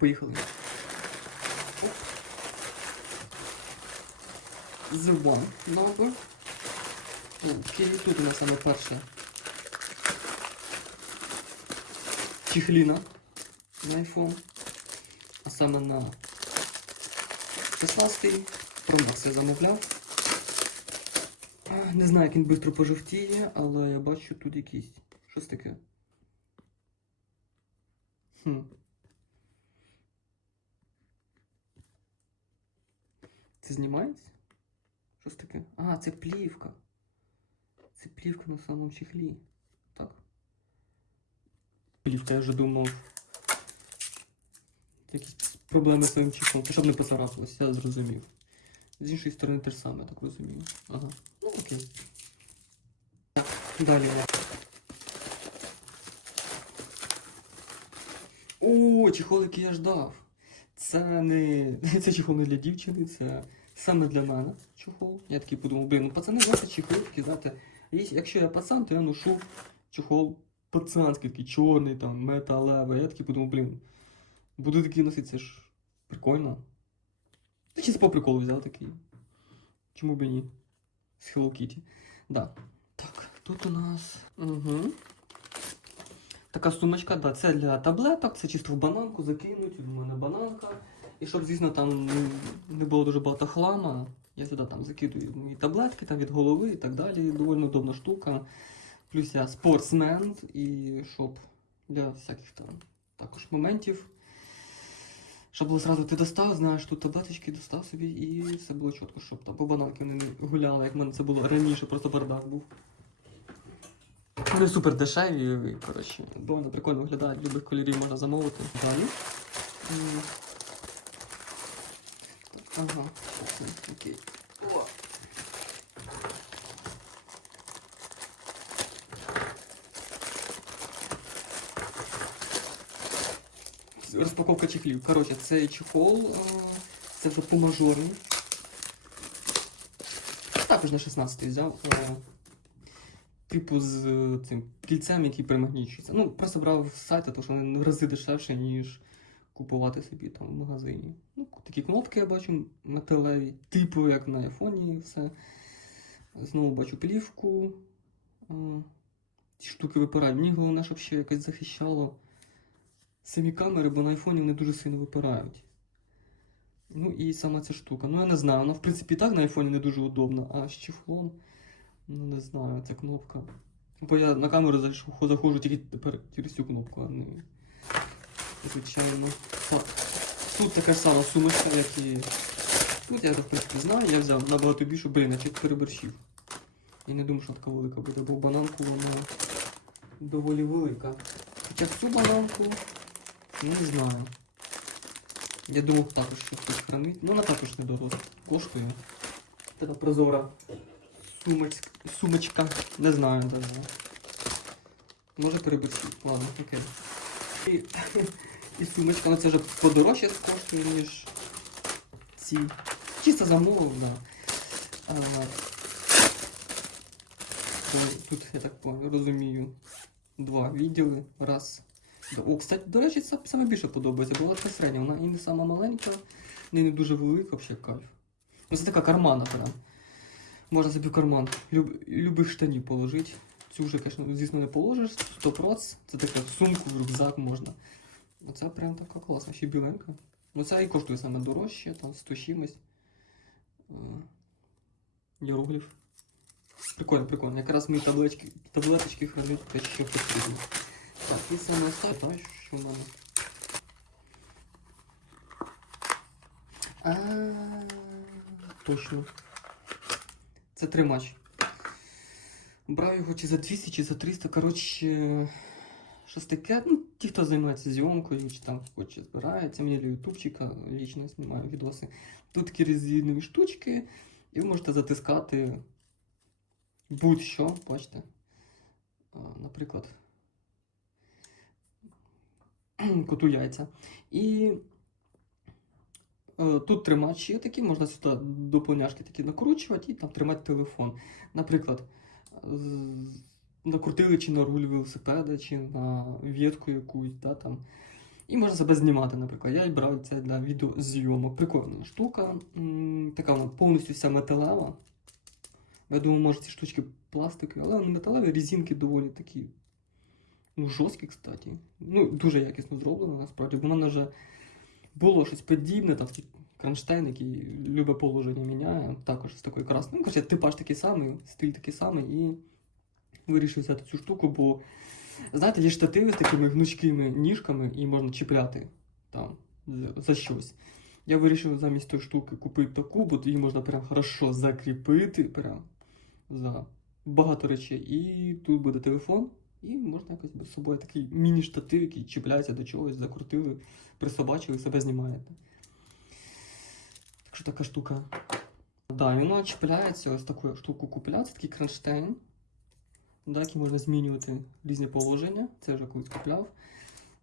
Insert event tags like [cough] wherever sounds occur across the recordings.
поїхали. Оп. The one. Окей, тут у нас саме перше. Чехліна на iPhone. А саме на 16-й Pro Max я замовляв. Не знаю, як він швидко пожовтіє, але я бачу тут якийсь. Щось таке. Хм. Це знімається? Щось таке? А, це плівка. Це плівка на самому чехлі. Так. Плівка, я вже думав. Якісь проблеми з своїм чехлом. Щоб не поцарапалось, я зрозумів. З іншої сторони те ж саме, так розумію. Ага. Ну окей. Так, далі. О, чехол, який я ждав. Це не. Це чехол не для дівчини, це саме для мене чехол. Я такий подумав, блин, ну пацани носять чехли такі, знаєте. Якщо я пацан, то я ношу чехол пацанський, такий чорний, там, металевий. Я такий подумав, блін, буду такий носити, це ж прикольно. Та чисто по приколу взяв такий. Чому б ні? З Hello Kitty. Да. Так, тут у нас. Угу. Така сумочка, да, це для таблеток, це чисто в бананку закинуть, у мене бананка. І щоб, звісно, там не було дуже багато хлама, я сюди там закидую мої таблетки там, від голови і так далі. Доволі удобна штука. Плюс я спортсмен і щоб для всяких там також моментів. Щоб було зразу ти достав, знаєш, тут таблеточки достав собі і все було чітко, щоб там по бананки не гуляли, як в мене це було раніше, просто бардак був. Вони супер дешеві, коротше, доволі прикольно виглядають, любих кольорів можна замовити. Далі. Ага, це, окей. О. Розпаковка чехлів. Коротше, цей чехол, е, це вже по мажорний. Також на 16 взяв. е, Типу з е, цим кільцем, який примагнічується. Ну, просто брав з сайту, тому що вони в рази дешевше, ніж купувати собі там в магазині. Ну, такі кнопки я бачу металеві, типу як на айфоні і все. Знову бачу плівку. Ці штуки випирають. Мені головне, щоб ще якось захищало самі камери, бо на айфоні вони дуже сильно випирають. Ну і сама ця штука. Ну я не знаю, вона в принципі так на айфоні не дуже удобна, а з чехлом. Ну не знаю, ця кнопка. Бо я на камеру заходжу тільки тепер через цю кнопку, а не. Звичайно. Тут така сама сумочка, як і. Тут я в принципі знаю, я взяв набагато більшу, блін, я чуть переборщив. Я не думаю, що така велика буде, бо бананку вона доволі велика. Хоча цю бананку, не знаю. Я думав також що тут хранить. Ну вона також недорого коштує. Така прозора сумочка. сумочка. Не знаю, знаю. Може переборщив. Ладно, окей. І, і сумочка, ну це вже подорожче коштує, ніж ці. Чисто замовив, да. Тут, я так розумію, два відділи. Раз. О, кстати, до речі, це саме більше подобається. Була така середня, вона і не сама маленька, і не дуже велика, взагалі кайф. Ну, це така кармана прям. Можна собі в карман люб, любих штанів положити. Цю вже, звісно, не положиш, 100%. Це така сумку, в рюкзак можна. Оця прям така класна, ще біленька. Ну ця і коштує саме дорожче, там 100 чимось. Е, Прикольно, прикольно. Якраз мої таблеточки, таблеточки хранить те, що потрібно. Так, і саме останнє, що в мене. А, точно. Це тримач. Брав його чи за 200, чи за 300. Коротше, таке. Ну, ті, хто займається зйомкою, чи там хоче збирається. Мені для ютубчика лічно знімаю відоси. Тут такі резинові штучки, і ви можете затискати будь-що, бачите. Наприклад, [clears throat] коту яйця. І е, тут тримачі такі, можна сюди до поняшки такі накручувати і там тримати телефон. Наприклад, накрутили чи на руль велосипеда, чи на ветку якусь, да, там. І можна себе знімати, наприклад. Я і брав це для відеозйомок. Прикольна штука. Така вона повністю вся металева. Я думаю, може ці штучки пластикові, але металеві, різинки доволі такі. Ну, жорсткі, кстати. Ну, дуже якісно зроблено, насправді. Бо в мене вже було щось подібне, там кронштейн, який любе положення міняє. Також з такої красною. Ну, коротше, типаж такий самий, стиль такий самий, і вирішив взяти цю штуку, бо знаєте, є штативи з такими гнучкими ніжками і можна чіпляти там за- щось. Я вирішив замість тої штуки купити таку, бо її можна прям хорошо закріпити прям за багато речей. І тут буде телефон, і можна якось без собою такий міні-штатив, який чіпляється до чогось, закрутили, присобачили, себе знімаєте. Так що така штука. Да, воно чіпляється, ось таку штуку купляється, такий кронштейн. Да, можна змінювати різні положення. Це вже колись купляв.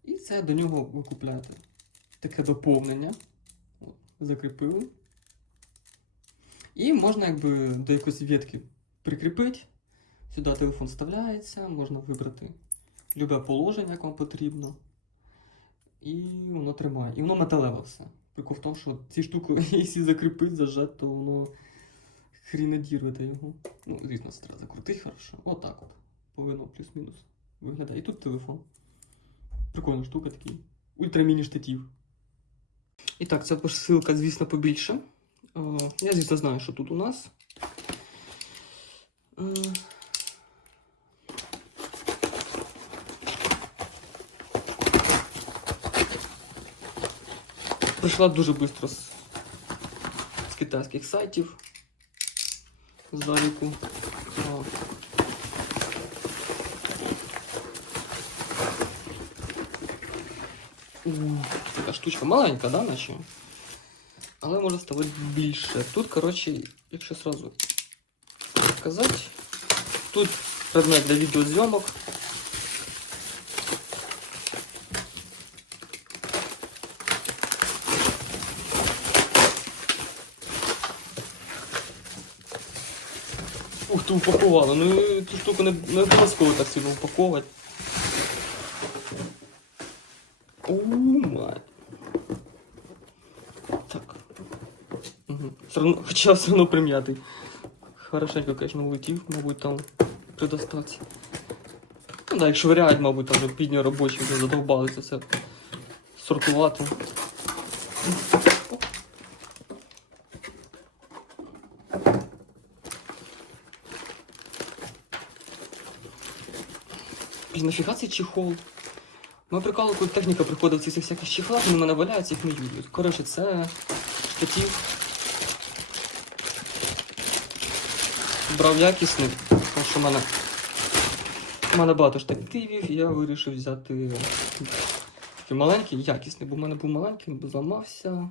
І це до нього ви купляєте таке доповнення. Закріпили. І можна якби до якоїсь ветки прикріпити. Сюди телефон вставляється, можна вибрати любе положення, як вам потрібно. І воно тримає. І воно металеве все. Прикол в тому, що ці штуки, [laughs] якщо закріпити, зажати, то воно хрінодірвете його. Ну, звісно, це треба закрутити хорошо. Отак от. Повинно плюс-мінус виглядає. І тут телефон. Прикольна штука такий. Ультраміні штатив. І так, це посилка, звісно, побільше. О, я, звісно, знаю, що тут у нас. Е, Прийшла дуже швидко з, з китайських сайтів. З Аліку. О. О, Така штучка маленька, да, наче? Але може ставати більше. Тут, коротше, якщо сразу сказати, тут предмет для відеозйомок. Ух ти. Ну цю штуку не, не обов'язково так сильно упаковувати. О. Так. Угу. Все равно, хоча все одно прим'ятий. Хорошенько, конечно, улетів, мабуть, там предостаться. Ну да, як швиряють, мабуть, там вже підні робочі вже задовбалися все сортувати. І нафіга цей чехол? Ми прикол, коли техніка приходить в цих всяких чехлах, вони мене валяються, їх не юють. Коротше, це штатів. Брав якісний, тому що в мене, мене багато штативів, і я вирішив взяти такий маленький, якісний, бо в мене був маленький, бо зламався.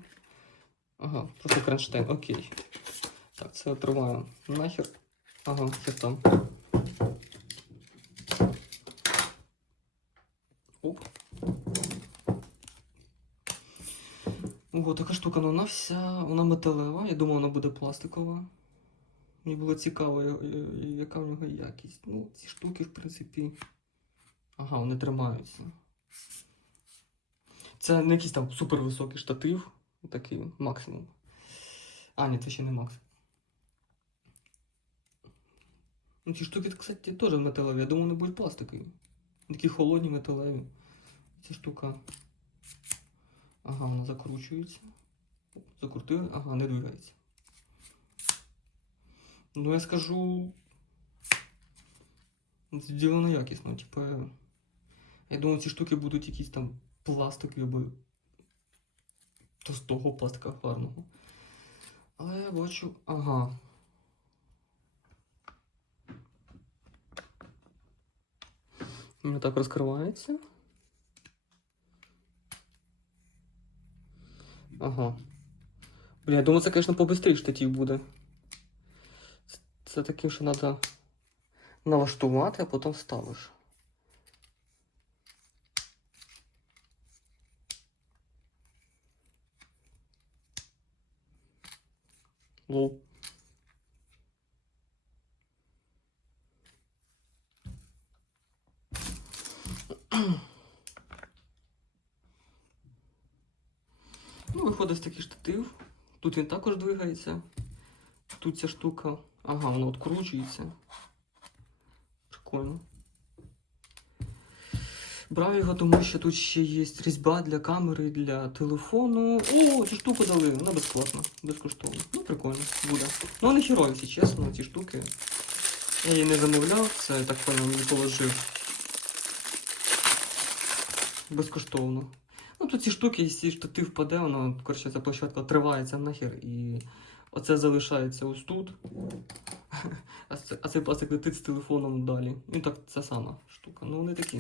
Ага, просто кронштейн, окей. Так, це отриваю нахер. Ага, хер там. Оп. Ого, така штука, ну вона вся, вона металева, я думав, вона буде пластикова. Мені було цікаво, яка в нього якість. Ну, ці штуки, в принципі. Ага, вони тримаються. Це не якийсь там супервисокий штатив, такий максимум. А, ні, це ще не максимум. Ну, ці штуки, кстати, теж металеві. Я думав, вони будуть пластикові. Такі холодні металеві. Ця штука. Ага, вона закручується. Закрутили, ага, не двигається. Ну, я скажу. Зроблено якісно. Типа. Я думаю, ці штуки будуть якісь там пластикові або товстого пластика гарного. Але я бачу. Ага. Воно так розкривається. Ага. Блін, я думаю, це, звісно, побистріше штатів буде. Це- таким, що треба налаштувати, а потім ставиш. Виходить такий штатив. Тут він також двигається. Тут ця штука. Ага, воно откручується. Прикольно. Брав його, тому що тут ще є різьба для камери, для телефону. О, цю штуку дали, вона безплатна, безкоштовно. Ну, прикольно, буде. Ну, вони херові, всі чесно, ці штуки. Я її не замовляв, це так понял, мені положив. Безкоштовно. Ну, тут ці штуки, якщо штатив впаде, воно, коротше, ця площадка тривається нахер і оце залишається ось тут. [laughs] А це- а цей пластик летить з телефоном далі. Ну так це сама штука. Ну вони такі.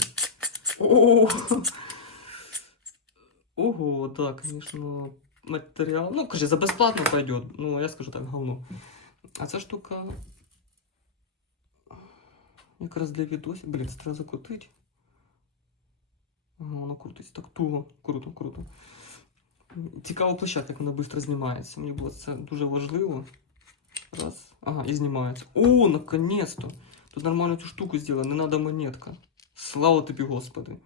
Ого, так, звісно, матеріал. Ну, каже, за безплатно пойдет. Ну, я скажу так, говно. А ця штука. Якраз для відосів. Блін, це треба закрутити. Воно крутиться. Так туго. Круто, круто. Цікаво площадка, як вона швидко знімається. Мені було це дуже важливо. Раз. Ага, і знімається. О, наконец-то! Тут нормально цю штуку зробили, не треба монетка. Слава тобі, Господи.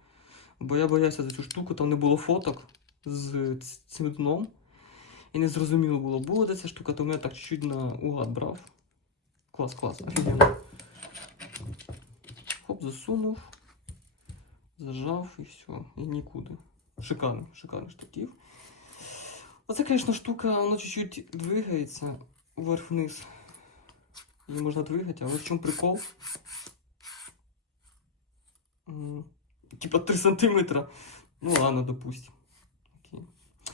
Бо я боявся за цю штуку, там не було фоток з цим дном. І не зрозуміло було, буде ця штука, то мене так чуть-чуть на угад брав. Клас, клас, офігенно. Хоп, засунув, зажав і все, і нікуди. Шикарний, шикарний штатив. Оце, звісно, штука, воно чуть-чуть двигається вверх-вниз. Її можна двигати, але в чому прикол? Типа 3 сантиметра. Ну ладно, допустим.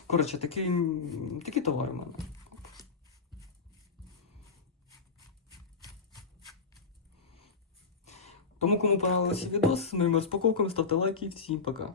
Коротше, такий, такий товар у мене. Тому, кому понравилось відео з моїми розпаковками, ставте лайки. Всім пока.